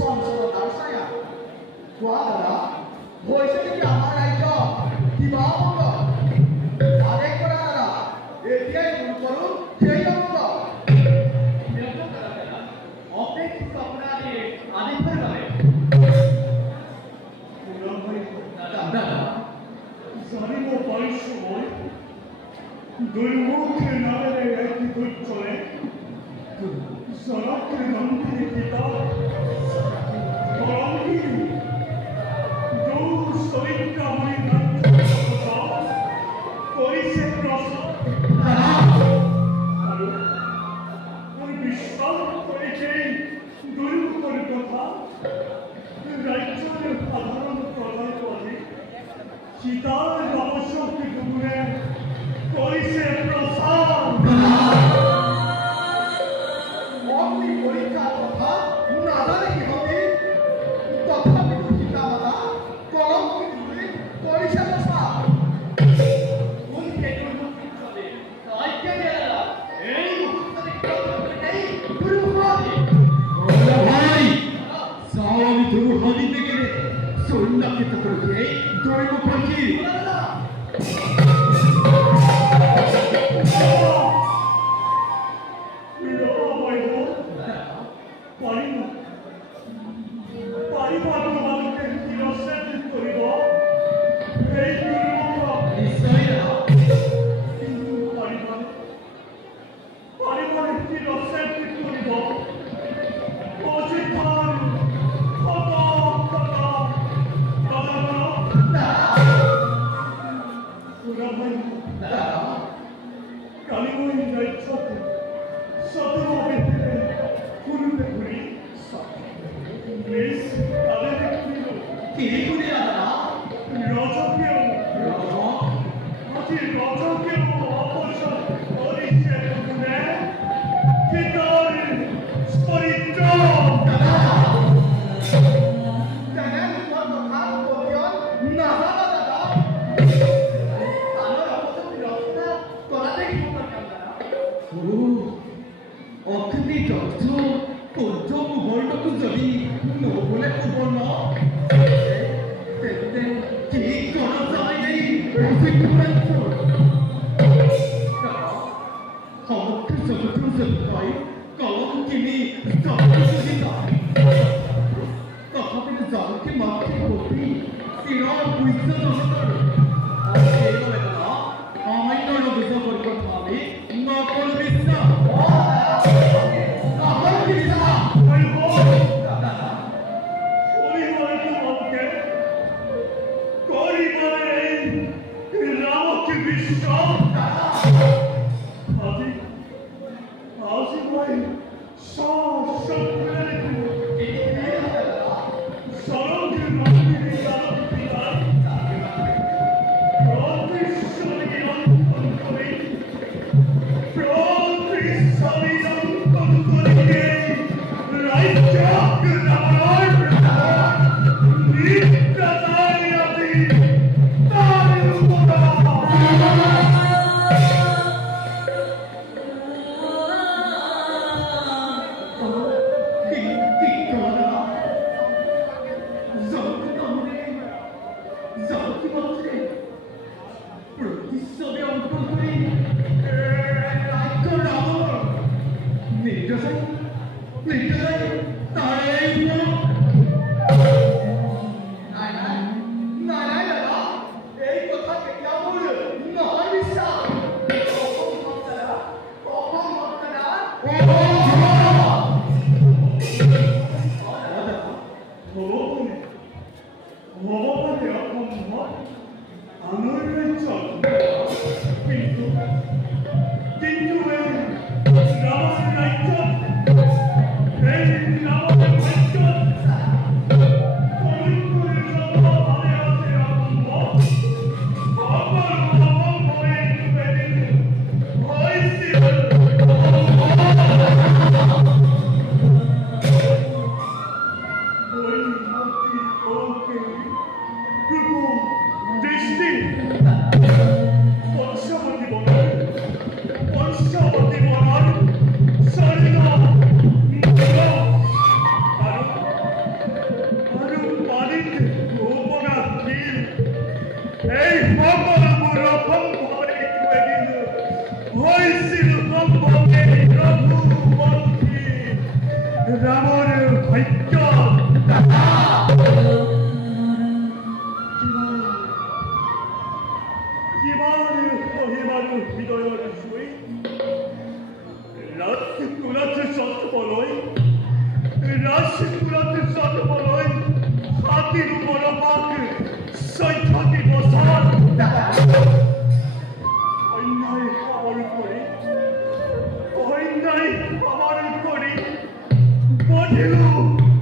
চঞ্চলতাৰ ছায়া কোৱা দাদা হৈছে নেকি আমাৰ ৰাজ্য কিবা অমংগল আদেশ কৰা দাদা এতিয়াই ফোন কৰোঁ সেই অমংগল অপেক্ষিত আপোনাৰ আদেশৰ বাবে দাদা জানিব পাৰিছো মই দুৰ্মুখে নামেৰে এক ধৈৰ্যৰে জনপ্ৰিয় মন্দিৰ পিতা কৰমগিৰি দৌৰ চৰিত্ৰামণি কৰিছে প্ৰচাৰ আৰু মই বিশ্বাস কৰিছেই দুৰ্মুখৰ কথা ৰাজ্যৰ সাধাৰণ প্ৰজাপতি সীতাৰ নৱশক্তি গুণে কৰিছে প্ৰচাৰ অগ্নি পৰীক্ষাৰ কথা নাজানে সিহঁতে তথাপিতো সীতা মাতা কলমগিৰি কৰিছে প্ৰচাৰ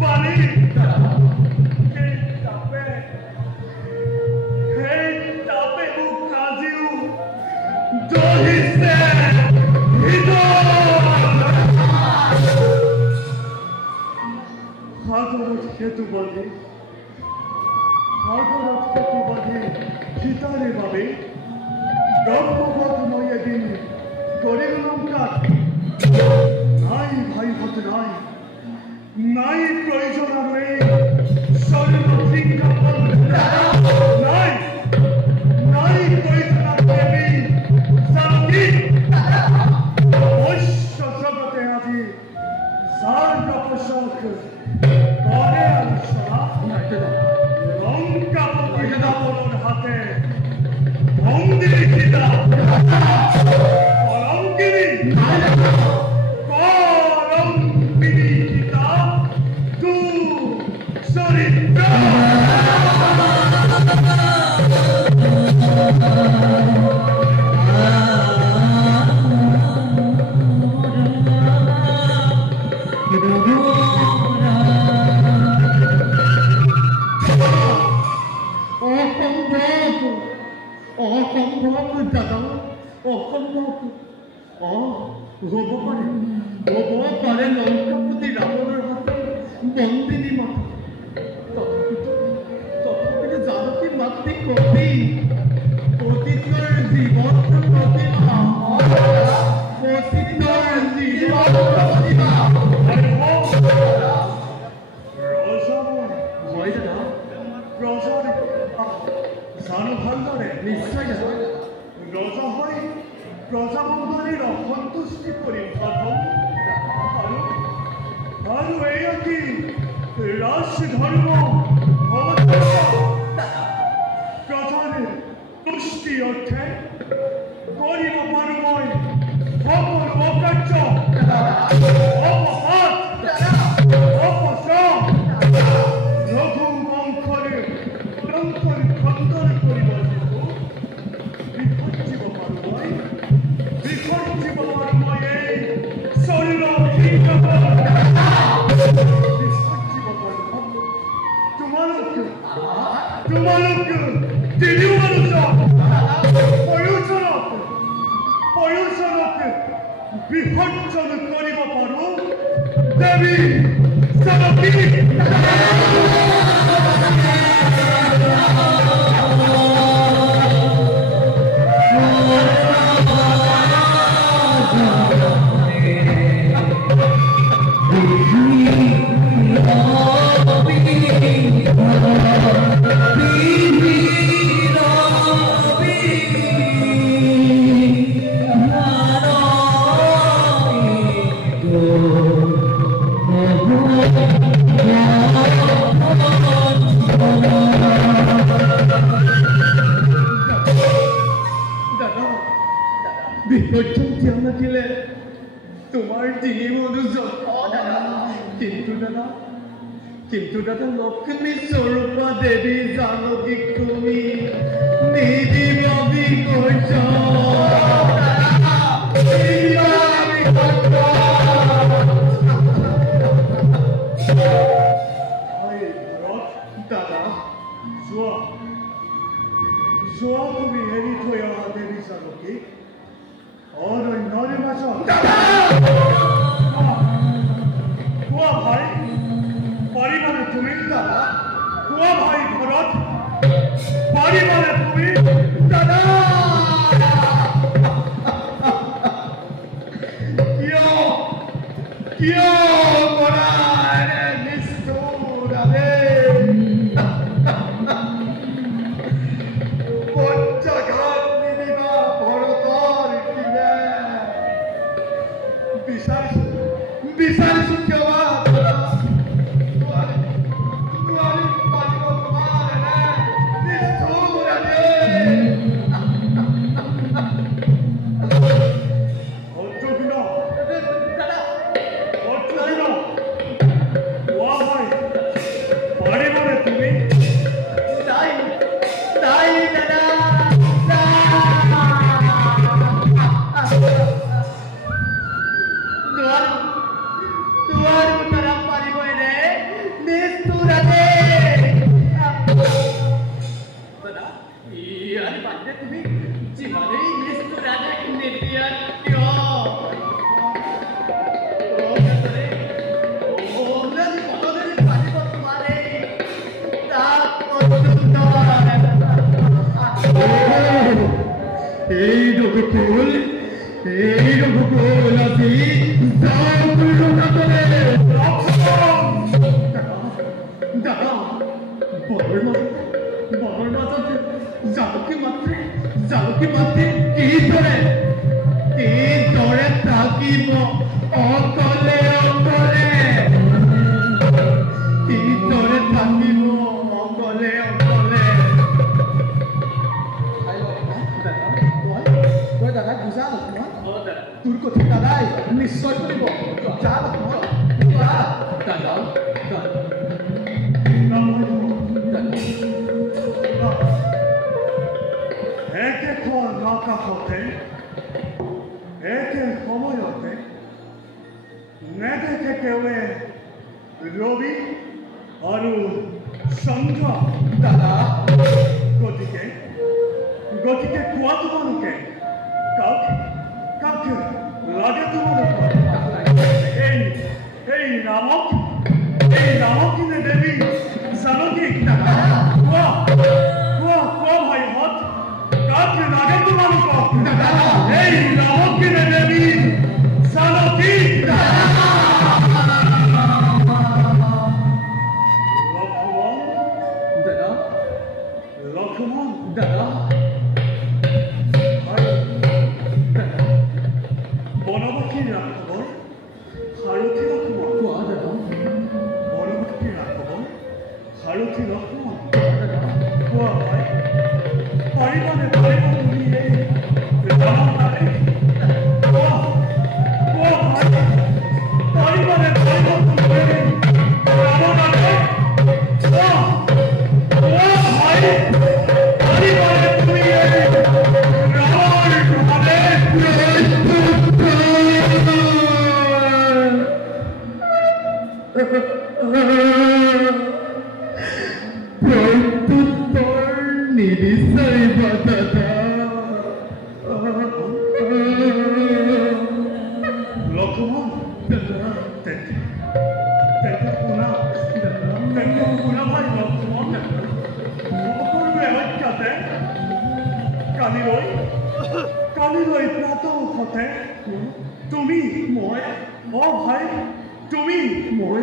পানী সেই তাপে মোক আজিও দহিছে সাগৰত সেতু বান্ধি সীতাৰে বাবে ব্ৰহ্মপদ মই এদিন গৰিব লংকাত নাই ভাইহঁত নাই প্ৰয়োজন আৰু এই সৰ্বশৃংখল নাই প্ৰয়োজন আৰু এই জানকী বৈশ্য জগতে আজি যাৰ তপস্যক কৰে আলোচনা লংকাপতি ৰাবণেৰ হাতে বন্দী সীতা কৰঙ্কিনী সীতা তু চৰিত্ৰ অসম্ভব দাদা অসম্ভব হব পাৰে লংকাপতি ৰাৱণৰ হাতে বন্দিনী মাতা তথাপিতো জানকী মাতৃ কবি অতীতৰ জীৱন প্ৰতিভা অতীতৰ জীৱন প্ৰতিভা হয় দাদা ৰজাৰ জানো ভালদৰে নিশ্চয় দাদা ৰজা হয় প্ৰজাবন্ধনেৰ অসন্তুষ্টি কৰি সাধন আৰু এয়া কি রাজ ধর্ম প্রজার তুষ্টি অর্থে করিব পারো মই সকল অকার্য অপপাত অপশ্রম রঘু বংশরে লঙ্কন খন্দন করিব বিপজ্জীব পারো মই এই শরীর তোমালোক তিনিও মানুষ পয়োজনক বিসর্জন করিব পাৰো দেবী জানকী বিপৰ্যয় দিয়া নাছিলে তোমাৰ তিনি মনোযোগ কিন্তু দাদা লক্ষ্মী স্বৰূপা দেৱী জানকীক তুমি নিদিব দাদা যোৱা তুমি এৰি থৈ অহা দেৱী জানকী অৰণ্যৰে মাজত কোৱা ভাই পাৰিবানে তুমি দাদা কোৱা ভাই ঘৰত পাৰিবানে তুমি দাদা কিয় কৰা নিষ্ঠুৰ আদে পঞ্চঘাত নিদিবা ভৰতৰ কিনে তুমি যিমানেই নিষ্ঠুৰ ৰাধাক নিদিয়া কিয় এই ৰঘুকুল আছি দাদা বড় মাজত জালুকি মাতৃ কি দৰে থাকিব অকলে কি দৰে থাকিব অকলে তই দাদাক বুজা লক্ষ্মণ অঁ দাদা তোৰ কথা দাদাই নিশ্চয় কৰিব যা লক্ষ্মণ দাদা একেখন আকাশতে একে সময়তে নেদেখে কেৱে ৰবি আৰু চন্দ্ৰ দাদা গতিকে কোৱা তোমালোকে কাক লাগে তোমালোকৰ এই নামক নে দেৱী জানকী কোৱা ভাইহঁত কাক লাগে তোমালোকক এই নামক নে দেৱী জানকী লক্ষ্মণ দাদা বনবাসীৰ ৰাঘৱৰ সাৰথী লক্ষ্মণ কোৱা দাদা বনবাসীৰ ৰাঘৱৰ সাৰথী লক্ষ্মণ কোৱা হয় পাৰিবানে তুমি এই ৰামনাৰে কোৱা হয় পাৰিবানে তুমি এই ৰামনাৰে কোৱা হয় পাৰিবানে তুমি এই প্ৰত্যুত্তৰ নিবিচাৰিবা দাদা লক্ষ্মণ তেন্তে শুনা ভাই লক্ষ্মণ সকলোৰে ঐক্যতে কালিলৈ প্ৰাতঃতে তুমি মই ভাই তুমি মই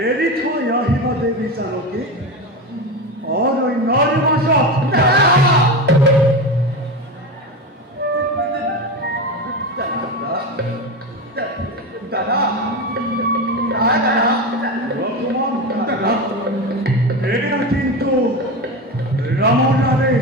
এৰি থৈ আহিবা দেৱী জানকী অৰণ্যৰ মাজত লক্ষ্মণ এয়া কিন্তু ৰামনাৰে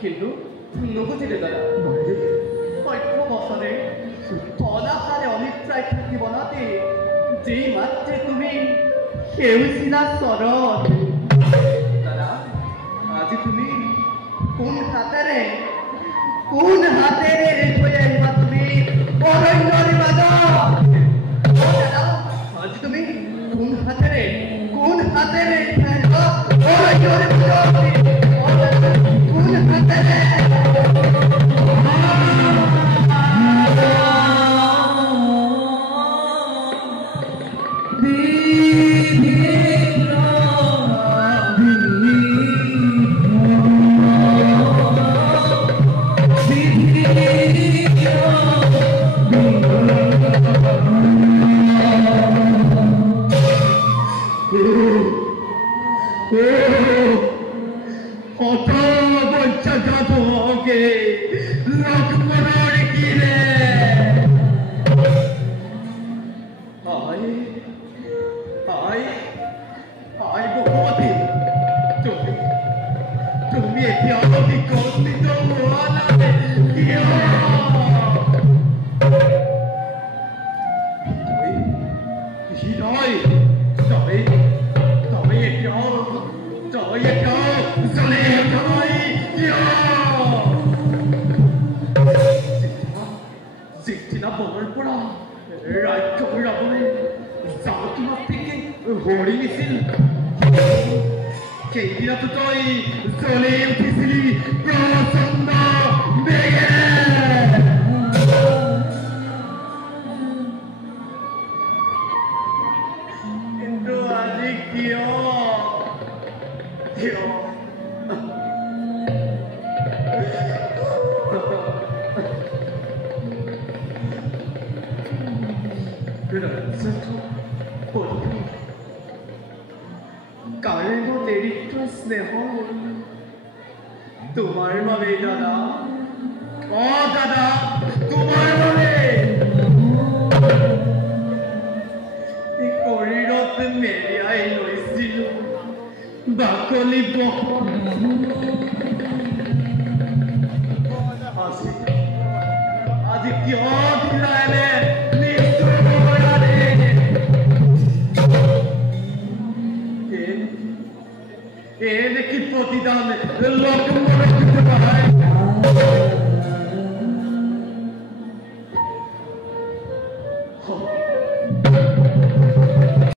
কিন্তু নুবুজিলে দাদা সত্য বছৰে অনাশাৰে অনিদ্ৰাই থাকিব নাতে যেই মাত্ৰে তুমি সেউজীয়া চৰণ দাদা আজি তুমি কোন হাতেৰে থৈ আহিবা তুমি অৰণ্যৰ মাজত? আজি তুমি কোন হাতেৰে থৈ আহিবা অৰণ্যৰ মাজত? কোন হাতেৰে? তোমাৰ বাবে দাদা, দাদা তোমাৰ বাবে শৰীৰত মেৰিয়াই লৈছিলো বাকলি আজি কিয় দিলানে que প্ৰতিদান লোক মনে কৰতে পাৰে